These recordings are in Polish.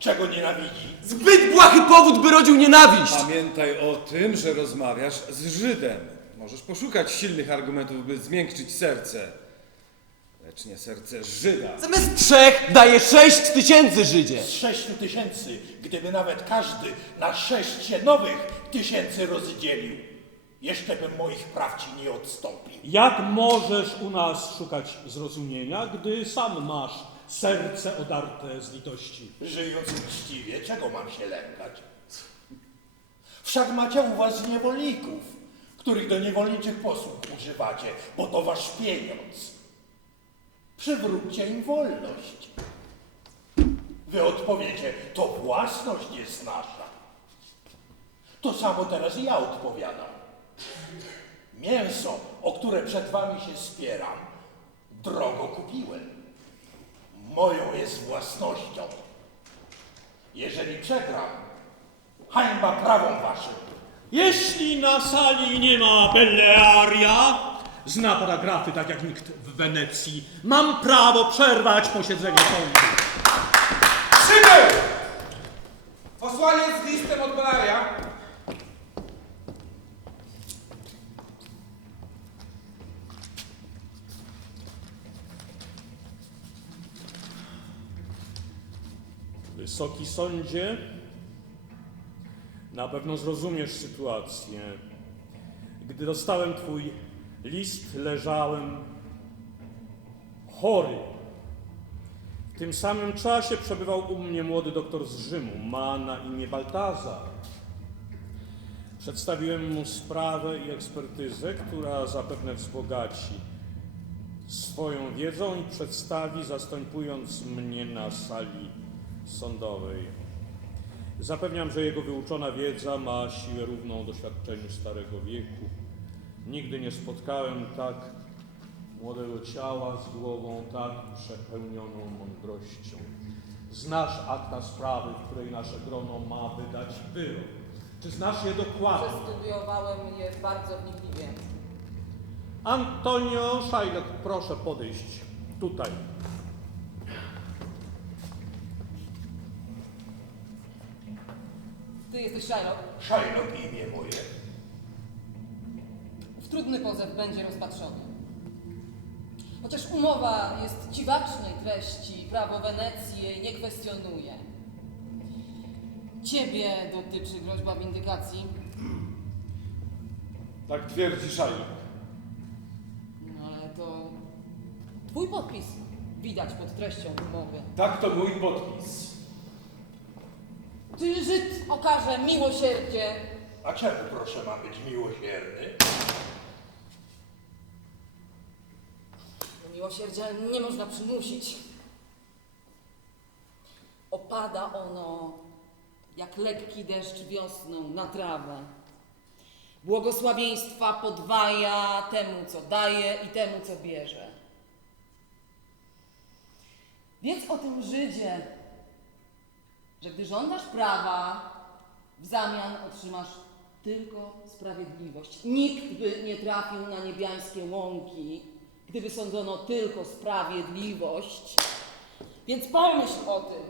Czego nienawidzi? Zbyt błahy powód, by rodził nienawiść! Pamiętaj o tym, że rozmawiasz z Żydem. Możesz poszukać silnych argumentów, by zmiękczyć serce. Lecz nie serce Żyda. Zamiast trzech daje sześć tysięcy Żydzie! Z sześciu tysięcy, gdyby nawet każdy na sześć nowych tysięcy rozdzielił, jeszcze bym moich praw ci nie odstąpił. Jak możesz u nas szukać zrozumienia, gdy sam masz serce odarte z litości? Żyjąc uczciwie, czego mam się lękać? Wszak macie u was niewolników, których do niewolniczych posług używacie, bo to wasz pieniądz. Przywróćcie im wolność. Wy odpowiecie, to własność jest nasza. To samo teraz ja odpowiadam. Mięso, o które przed wami się spieram, drogo kupiłem. Moją jest własnością. Jeżeli przegram, hańba prawą waszym. Jeśli na sali nie ma Bellearia, zna paragrafy tak jak nikt w Wenecji, mam prawo przerwać posiedzenie sądu. Szyby! Posłaniec z listem od Belaria. Wysoki sądzie, na pewno zrozumiesz sytuację. Gdy dostałem twój list, leżałem chory. W tym samym czasie przebywał u mnie młody doktor z Rzymu, ma na imię Baltazar. Przedstawiłem mu sprawę i ekspertyzę, która zapewne wzbogaci swoją wiedzą i przedstawi, zastępując mnie na sali sądowej. Zapewniam, że jego wyuczona wiedza ma siłę równą doświadczeniu starego wieku. Nigdy nie spotkałem tak młodego ciała z głową tak przepełnioną mądrością. Znasz akta sprawy, w której nasze grono ma wydać wyrok. Czy znasz je dokładnie? Przestudiowałem je bardzo wnikliwie. Antonio Szajlek, proszę podejść tutaj. Ty jesteś Shylock. Szajno imię moje. W trudny pozew będzie rozpatrzony. Chociaż umowa jest dziwacznej treści, prawo Wenecji jej nie kwestionuje. Ciebie dotyczy groźba windykacji, Tak twierdzi Szajluk. no ale to twój podpis widać pod treścią umowy. Tak to mój podpis. Czy Żyd okaże miłosierdzie A czemu proszę ma być miłosierny? Miłosierdzia nie można przymusić. Opada ono jak lekki deszcz wiosną na trawę. Błogosławieństwa podwaja temu, co daje i temu, co bierze. Wiedz o tym Żydzie, że gdy żądasz prawa, w zamian otrzymasz tylko sprawiedliwość. Nikt by nie trafił na niebiańskie łąki, gdyby sądzono tylko sprawiedliwość. Więc pomyśl o tym.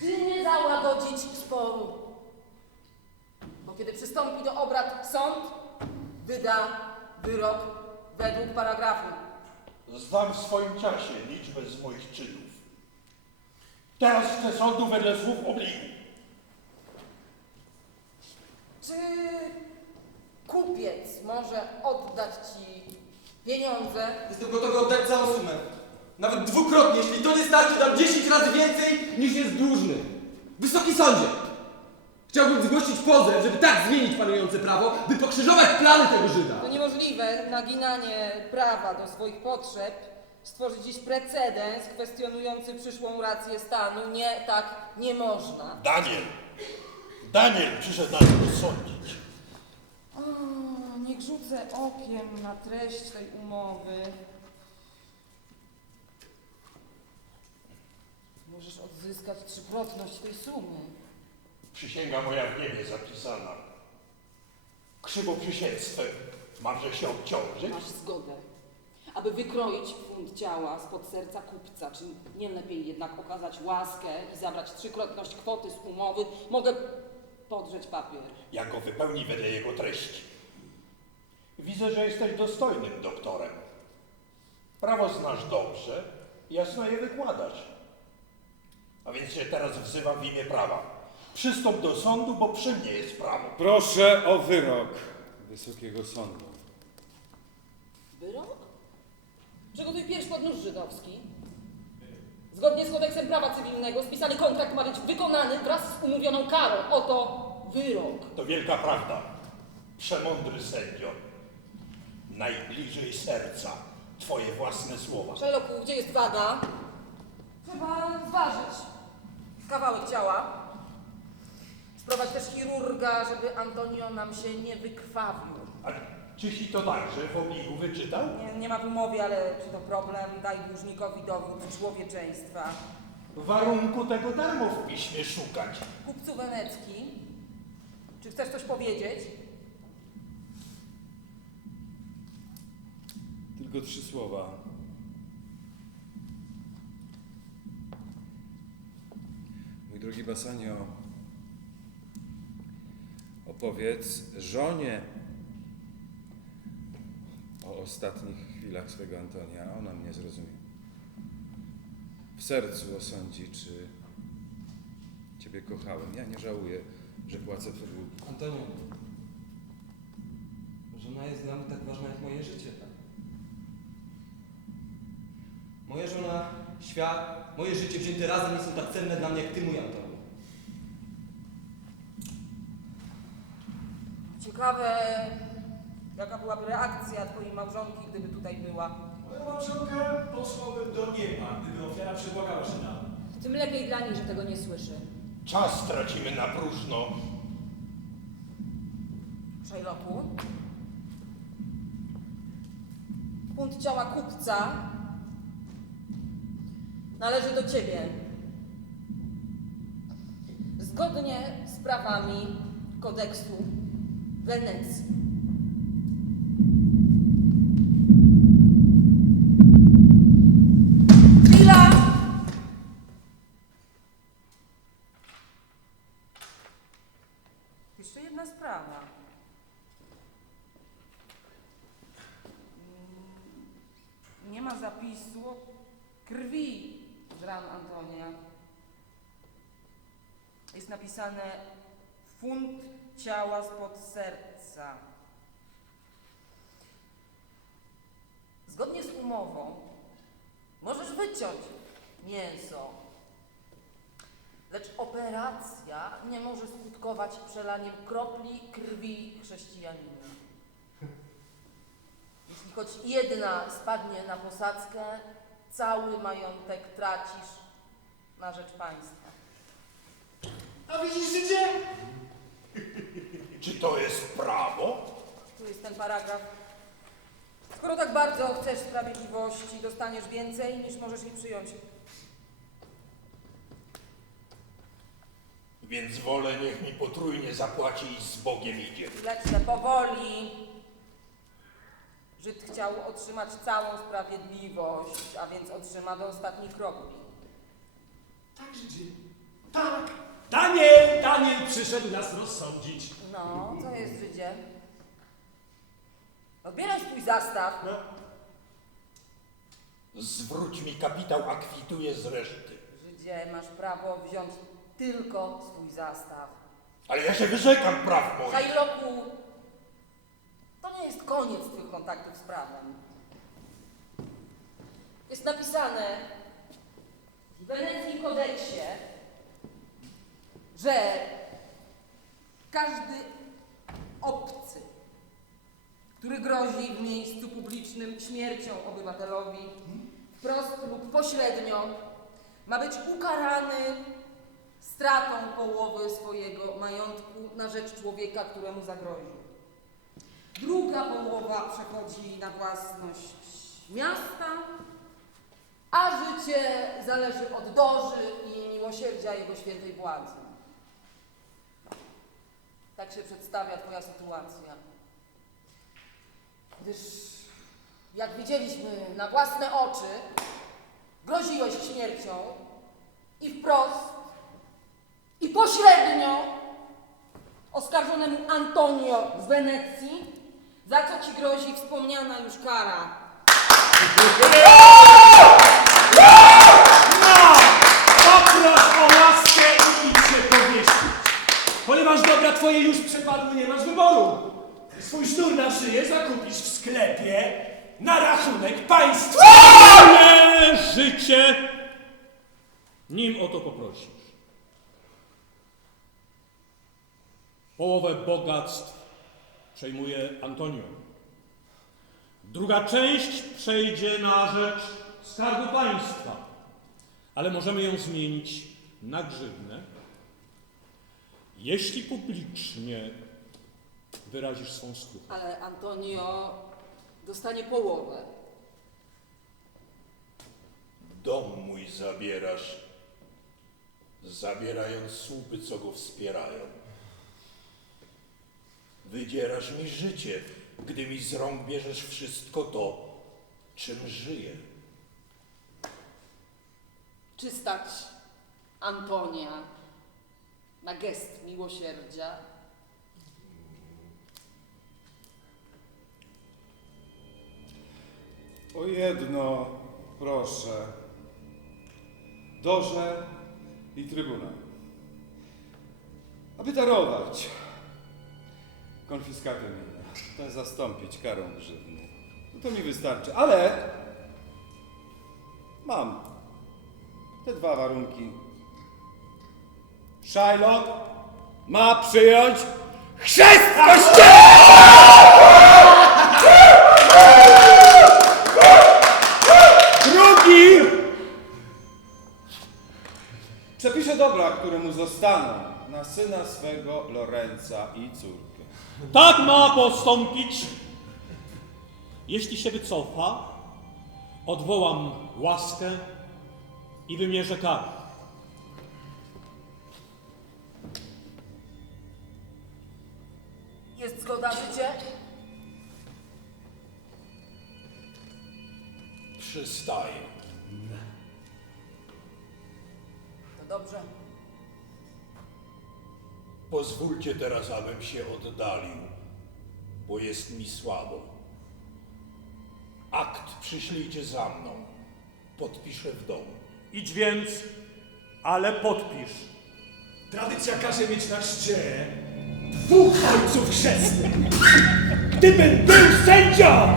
Czy nie załagodzić sporu? Bo kiedy przystąpi do obrad sąd, wyda wyrok według paragrafu. Znam w swoim czasie liczbę z moich czynów. Teraz chcę sądu wedle słów obligu. Czy kupiec może oddać ci pieniądze? Jestem gotowy oddać całą sumę. Nawet dwukrotnie, jeśli to nie starczy, dam 10 razy więcej niż jest dłużny. Wysoki sądzie! Chciałbym zgłosić pozew, żeby tak zmienić panujące prawo, by pokrzyżować plany tego Żyda. To niemożliwe naginanie prawa do swoich potrzeb, stworzyć dziś precedens kwestionujący przyszłą rację stanu. Nie, tak nie można. Daniel. Daniel przyszedł nas rozsądzić. O, niech rzucę okiem na treść tej umowy. Możesz odzyskać trzykrotność tej sumy. Przysięga moja w niebie zapisana. Krzywoprzysięstwem mamże się obciążyć? Masz zgodę. Aby wykroić funt ciała spod serca kupca. Czy nie lepiej jednak okazać łaskę i zabrać trzykrotność kwoty z umowy? Mogę podrzeć papier. Jak go wypełni wedle jego treści. Widzę, że jesteś dostojnym doktorem. Prawo znasz dobrze, jasno je wykładasz. A więc się teraz wzywam w imię prawa. Przystąp do sądu, bo przy mnie jest prawo. Proszę o wyrok Wysokiego Sądu. Wyrok? Przygotuj pierś pod nóż żydowski. Zgodnie z kodeksem prawa cywilnego spisany kontrakt ma być wykonany wraz z umówioną karą. Oto wyrok. To wielka prawda. Przemądry sędzio. Najbliżej serca twoje własne słowa. Sherlocku, gdzie jest waga? Trzeba zważyć kawałek ciała. Sprowadź też chirurga, żeby Antonio nam się nie wykrwawił. A czyś i to także w obligu wyczytał? Nie, nie ma wymowy, ale czy to problem? Daj dłużnikowi dowód człowieczeństwa. Warunku tego darmo w piśmie szukać. Kupcu Wenecki, czy chcesz coś powiedzieć? Tylko trzy słowa. Mój drogi Basanio, opowiedz żonie o ostatnich chwilach swego Antonia. Ona mnie zrozumie. W sercu osądzi, czy Ciebie kochałem. Ja nie żałuję, że płacę Twe długi. Antonio, żona jest dla mnie tak ważna jak moje życie. tak? Moja żona, świat, moje życie wzięte razem nie są tak cenne dla mnie jak ty, mój Antonio. Ciekawe, jaka byłaby reakcja twojej małżonki, gdyby tutaj była. Moją małżonkę posłałbym do nieba, gdyby ofiara przebłagała się na mnie. Tym lepiej dla niej, że tego nie słyszy. Czas tracimy na próżno. Sherlocku. Punt ciała kupca należy do ciebie. Zgodnie z prawami kodeksu Wenecji. Napisane funt ciała spod serca. Zgodnie z umową możesz wyciąć mięso, lecz operacja nie może skutkować przelaniem kropli krwi chrześcijanina. Jeśli choć jedna spadnie na posadzkę, cały majątek tracisz na rzecz państwa. A widzisz życie? Czy to jest prawo? Tu jest ten paragraf. Skoro tak bardzo chcesz sprawiedliwości, dostaniesz więcej niż możesz jej przyjąć. Więc wolę niech mi potrójnie zapłaci i z Bogiem idzie. Lecz powoli. Żyd chciał otrzymać całą sprawiedliwość, a więc otrzyma do ostatniej kropli. Tak, Żydzie. Tak. Daniel, Daniel przyszedł nas rozsądzić. No, co jest Żydzie? Odbieraj swój zastaw. No. Zwróć mi kapitał, a kwituję z reszty. Żydzie, masz prawo wziąć tylko swój zastaw. Ale ja się wyrzekam praw moich. Szajloku, to nie jest koniec twych kontaktów z prawem. Jest napisane w weneckim kodeksie, że każdy obcy, który grozi w miejscu publicznym śmiercią obywatelowi, wprost lub pośrednio, ma być ukarany stratą połowy swojego majątku na rzecz człowieka, któremu zagroził. Druga połowa przechodzi na własność miasta, a życie zależy od doży i miłosierdzia Jego świętej władzy. Tak się przedstawia Twoja sytuacja. Gdyż jak widzieliśmy na własne oczy, groziłeś śmiercią i wprost, i pośrednio oskarżonemu Antonio z Wenecji, za co ci grozi wspomniana już kara. No! Poproś o łaskę i idź się powiesić. Twoje już przepadły, nie masz wyboru. Swój sznur na szyję zakupisz w sklepie na rachunek państwa. Ale życie, nim o to poprosisz. Połowę bogactw przejmuje Antonio. Druga część przejdzie na rzecz Skarbu Państwa, ale możemy ją zmienić na grzywnę, jeśli publicznie wyrazisz swą skruchę. Ale Antonio dostanie połowę. Dom mój zabierasz, zabierając słupy, co go wspierają. Wydzierasz mi życie, gdy mi z rąk bierzesz wszystko to, czym żyję. Czy stać Antonia na gest miłosierdzia? O jedno proszę. Dorze i trybunał. Aby darować konfiskatę mienia, zastąpić karą grzywny. No to mi wystarczy, ale mam te dwa warunki. Shylock ma przyjąć chrzest! Drugi przepisze dobra, które mu zostaną na syna swego Lorenza i córkę. Tak ma postąpić. Jeśli się wycofa, odwołam łaskę i wymierzę karę. Zgoda, życie? Przystaję. To dobrze. Pozwólcie teraz, abym się oddalił, bo jest mi słabo. Akt przyślijcie za mną. Podpiszę w domu. Idź więc, ale podpisz. Tradycja każe mieć na chrzcie dwóch ojców chrzestnych. Gdybym był sędzią,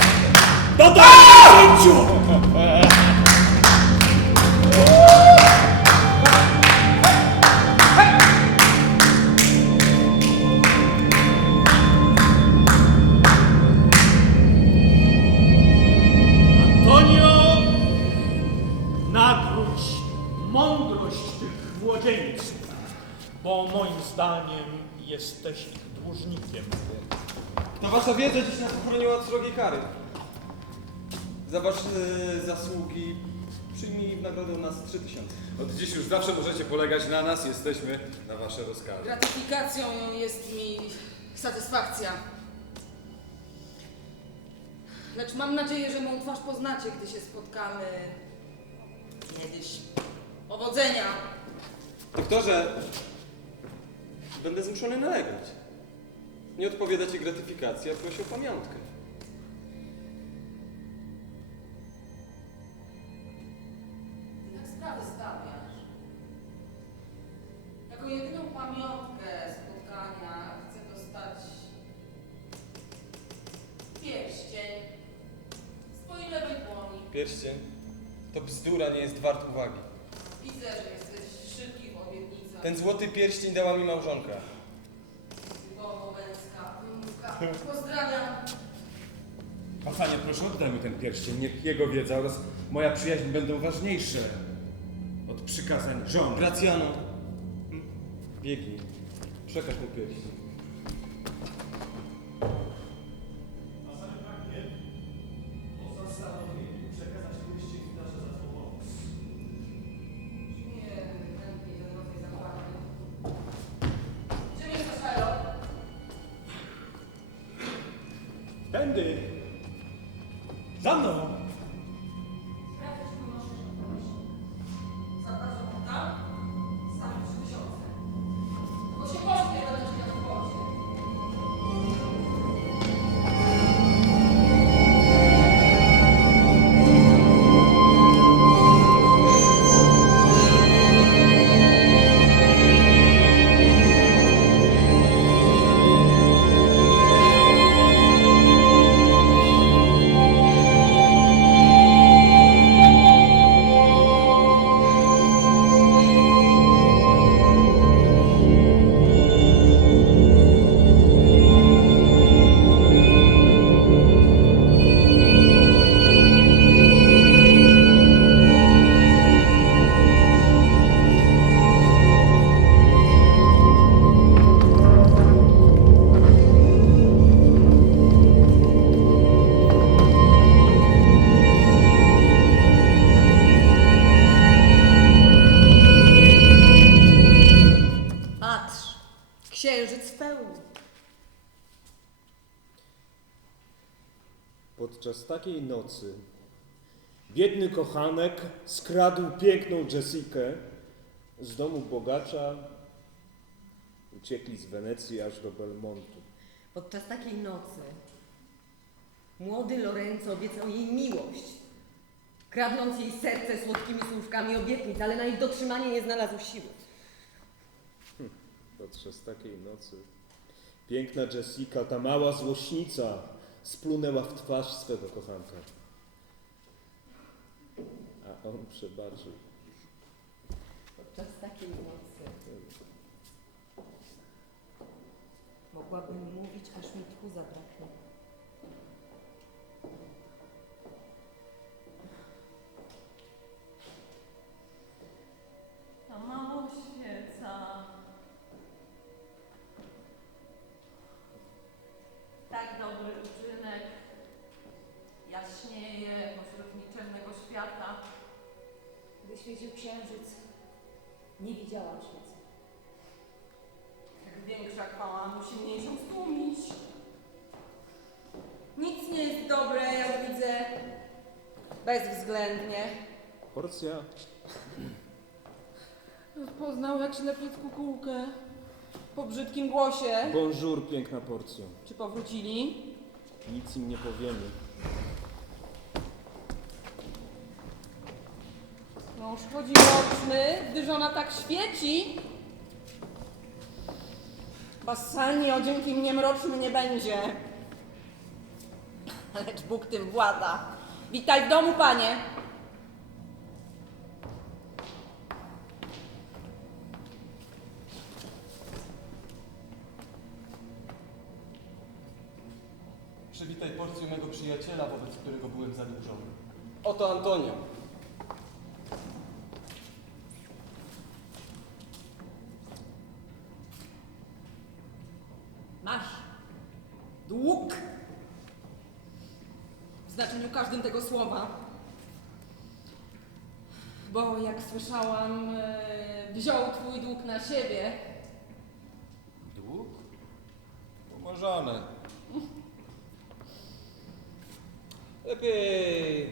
dodałbym sędziu! Jesteś ich dłużnikiem. Ta wasza wiedza dziś nas uchroniła od srogiej kary. Za wasze zasługi przyjmij w nagrodę u nas 3000. Od dziś już zawsze możecie polegać na nas, jesteśmy na wasze rozkazy. Gratyfikacją jest mi satysfakcja. Lecz mam nadzieję, że mą twarz poznacie, gdy się spotkamy kiedyś. Powodzenia! Doktorze, będę zmuszony nalegać. Nie odpowiada ci gratyfikacja, prosi o pamiątkę. Ty tak sprawy stawiasz. Jako jedyną pamiątkę spotkania chcę dostać pierścień z twojej lewej dłoni. Pierścień to bzdura, nie jest wart uwagi. Widzę, że obietnicach. Ten złoty pierścień dała mi małżonka. Męska wymówka. Pozdrawiam. Panie, proszę oddaj mi ten pierścień, niech jego wiedza oraz moja przyjaźń będą ważniejsze od przykazań żony. Gracjano, biegnij. Przekaż mu pierścień. Podczas takiej nocy biedny kochanek skradł piękną Jessikę z domu bogacza. Uciekli z Wenecji aż do Belmontu. Podczas takiej nocy młody Lorenzo obiecał jej miłość, kradnąc jej serce słodkimi słówkami obietnic, ale na ich dotrzymanie nie znalazł siły. Podczas takiej nocy piękna Jessica, ta mała złośnica, splunęła w twarz swego kochanka. A on przebaczył. Podczas takiej nocy mogłabym mówić, aż mi tchu zabraknie. Ta mało Jaśnieje pośród niczemnego świata. Gdy świecił księżyc, nie widziałam świecy. Jak większa chwała musi mniejszą stłumić. Nic nie jest dobre, jak widzę. Bezwzględnie. Porcja Poznał jak ślepiec kukułkę. Po brzydkim głosie. bonjour, piękna porcja. Czy powrócili? Nic im nie powiemy. Mąż chodzi roczny, gdy żona tak świeci. Bassalni o dzięki mnie mroczny nie będzie. Lecz Bóg tym włada. Witaj w domu, panie. Przywitaj porcję mego przyjaciela, wobec którego byłem zadłużony. Oto Antonio. Każdym tego słowa. Bo jak słyszałam, e, wziął twój dług na siebie. Dług? Umorzone. Lepiej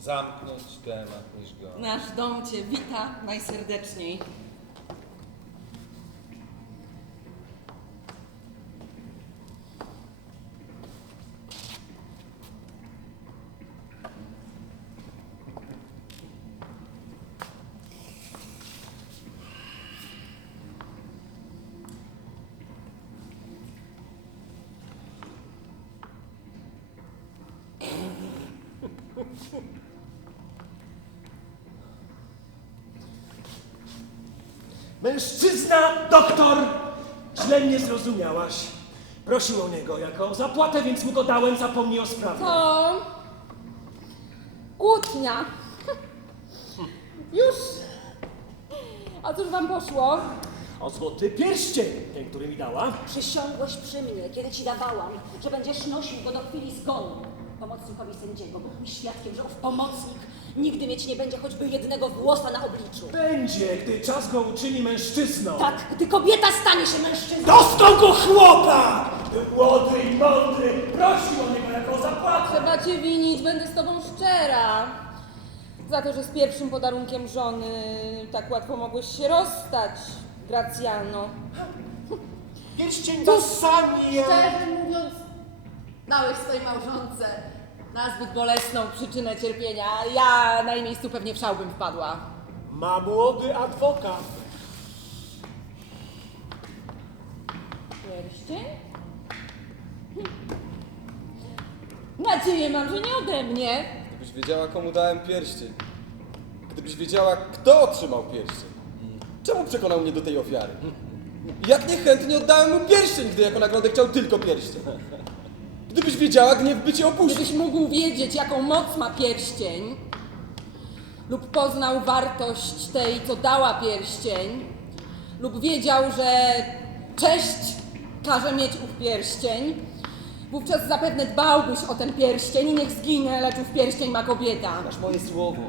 zamknąć temat niż go. Nasz dom cię wita najserdeczniej. Mężczyzna, doktor! Źle mnie zrozumiałaś. Prosił o niego jako zapłatę, więc mu go dałem, zapomnij o sprawie. To kłótnia. Już. A cóż wam poszło? O złoty pierścień, ten, który mi dała. Przysiągłeś przy mnie, kiedy ci dawałam, że będziesz nosił go do chwili zgonu. Pomocnikowi sędziego, bo był świadkiem, że ów pomocnik nigdy mieć nie będzie choćby jednego włosa na obliczu. Będzie, gdy czas go uczyni mężczyzną. Tak, gdy kobieta stanie się mężczyzną. Dostał go chłopak! Był młody i mądry, prosił o niego jako zapłatę. Trzeba cię winić, będę z tobą szczera. Za to, że z pierwszym podarunkiem żony tak łatwo mogłeś się rozstać, Gracjano. Pierścień Bassania! Szczerze mówiąc, dałeś swojej małżonce nazbyt bolesną przyczynę cierpienia. Ja na jej miejscu pewnie w szał bym wpadła. Ma młody adwokat. Pierścień? Hm. Nadzieję mam, że nie ode mnie. Gdybyś wiedziała, komu dałem pierścień. Gdybyś wiedziała, kto otrzymał pierścień. Czemu przekonał mnie do tej ofiary? Jak niechętnie oddałem mu pierścień, gdy jako nagrodę chciał tylko pierścień. Gdybyś wiedziała, gniew by cię opuścił. Gdybyś mógł wiedzieć, jaką moc ma pierścień, lub poznał wartość tej, co dała pierścień, lub wiedział, że cześć każe mieć ów pierścień, wówczas zapewne dbałbyś o ten pierścień i niech zginę, lecz ów pierścień ma kobieta. Masz moje słowo,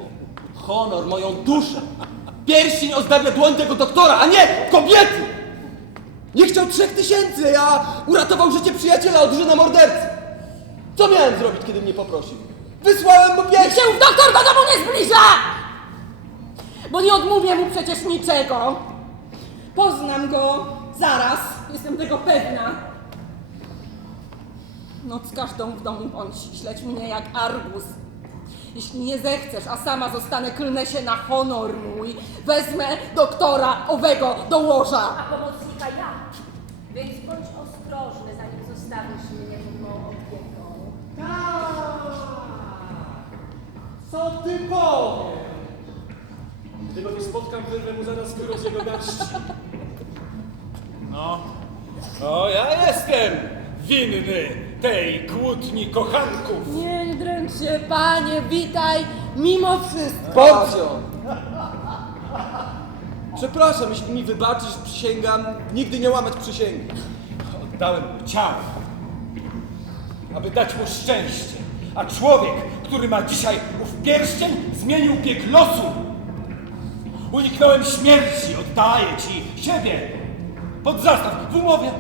honor, moją duszę. Pierścień ozdabia dłoń tego doktora, a nie kobiety! Nie chciał trzech tysięcy, a uratował życie przyjaciela od żona mordercy. Co miałem zrobić, kiedy mnie poprosił? Wysłałem mu Niech pięć! się ów doktor do domu nie zbliża! Bo nie odmówię mu przecież niczego. Poznam go zaraz, jestem tego pewna. Noc każdą w domu bądź, śledź mnie jak Argus. Jeśli nie zechcesz, a sama zostanę, klnę się na honor mój, wezmę doktora owego do łoża. A pomocnika ja. Więc bądź ostrożny, zanim zostawisz mnie pod moją opieką. Co ty powiesz? Gdy go tu spotkam, wyrwę mu zaraz skórę z jego garści. No, no ja jestem winny tej kłótni kochanków. Nie, nie dręcz się, panie, witaj, mimo wszystko. Porcjo! Przepraszam, jeśli mi wybaczysz, przysięgam nigdy nie łamać przysięgi. Oddałem mu ciało, aby dać mu szczęście. A człowiek, który ma dzisiaj pierścień, zmienił bieg losu. Uniknąłem śmierci, oddaję ci siebie. Pod zastaw, w umowie.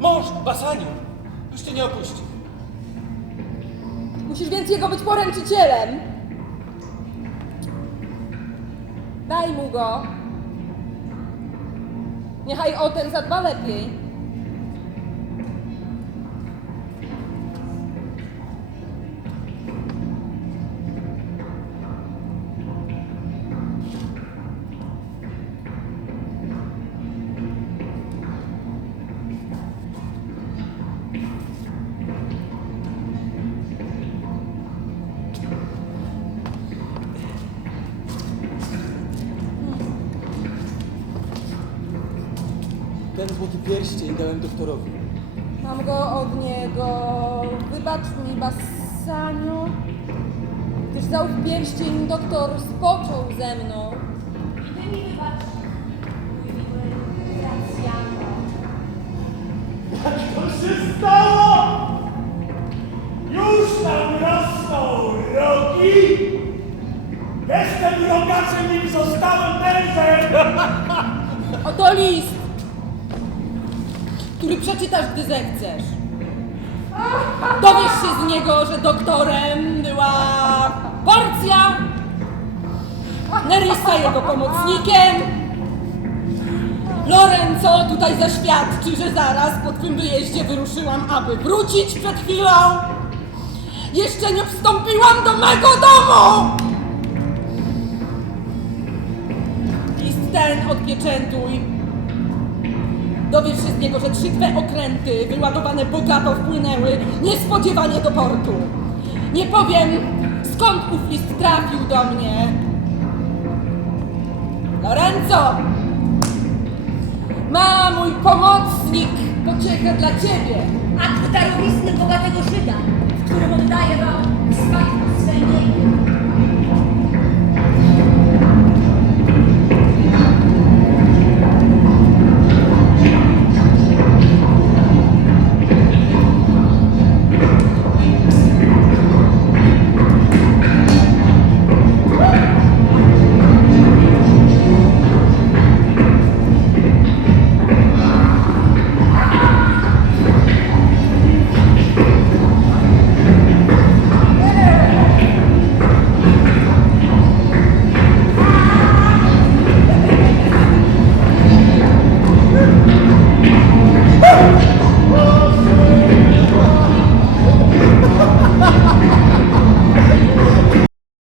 Mąż, Basaniu, już cię nie opuści. Musisz więc jego być poręczycielem. Daj mu go. Niechaj o ten zadba lepiej. Złoty pierścień dałem doktorowi. Mam go od niego. Wybacz mi, Bassaniu. Gdyż za ów pierścień doktor spoczął ze mną. I ty mi wybacz, mój miły Gracjano. To się stało! Już nam rosną rogi! Jestem rogaczem, nim zostałem mężem! Oto list, przeczytasz, gdy zechcesz. Dowiesz się z niego, że doktorem była Porcja, Nerissa jego pomocnikiem. Lorenzo tutaj zaświadczy, że zaraz po twym wyjeździe wyruszyłam, aby wrócić przed chwilą. Jeszcze nie wstąpiłam do mego domu! List ten odpieczętuj. Z niego, że trzy twe okręty wyładowane bogato wpłynęły niespodziewanie do portu. Nie powiem, skąd ów list trafił do mnie. Lorenzo! Ma mój pomocnik pociechę dla ciebie. Akt darowizny bogatego Żyda, w którym oddaję wam mienie.